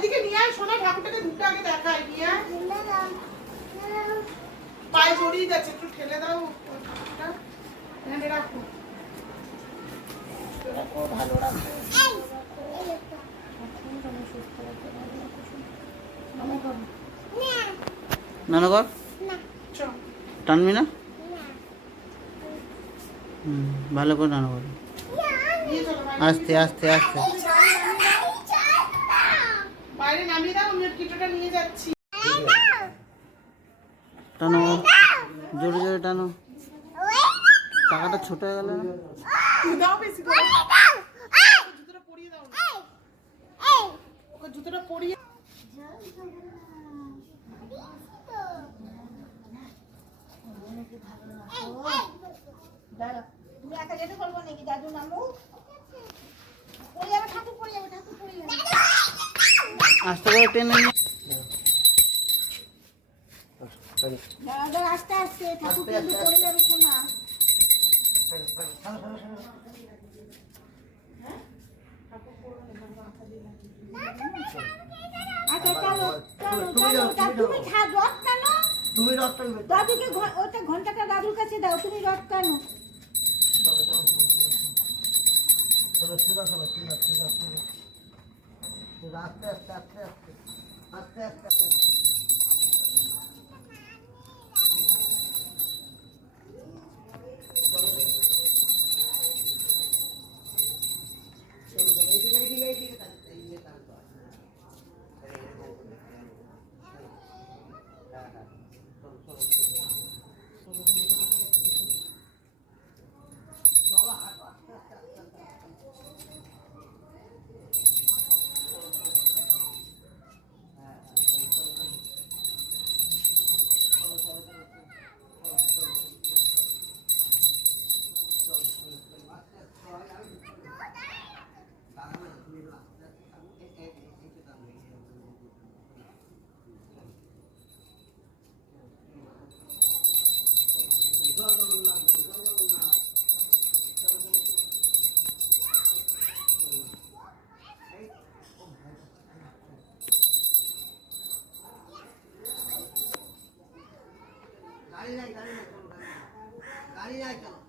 এদিকে নিয়ে আয় সোনা, ঠাকুরটাকে দুটো আগে দেখাই। নিয়ে আয়, পায়ে জড়িয়ে যাচ্ছে, একটু ঠেলে দাও ঠাকুরটা। এখানে রাখো, রাখো, ভালো রাখো। নানা কর, টানবি না? ভালো করে নানা কর, আস্তে আস্তে আস্তে। বাইরে নামিয়ে দাও, আমি কিটোটা নিয়ে যাচ্ছি। টানো, জোরে জোরে টানো, টাকাটা ছোট হয়ে গেল। দাও বেশি করে, জুতোটা পরিয়ে দাও, ওকে জুতোটা পরিয়ে। তুমি একা যেতে পারবো নাকি? দাদু নামু পড়ে যাবে, ঠাকুর পড়ে যাবে, ঠাকুর পড়ে যাবে। আস্তে করে টেনে নিয়ে দাদা আস্তে আস্তে, ঠাকুর কিন্তু পড়ে যাবে সোনা। আচ্ছা চলো চলো চলো, তুমি রথ টানো, তুমি রথ টানবে। দাদুকে ওটা ঘন্টাটা দাদুর কাছে দাও, তুমি রথ টানো। আস্তে আস্তে আস্তে আস্তে আস্তে আস্তে আস্তে। গাড়ি নাই, গাড়ি নাই, গাড়ি নাই, চলো।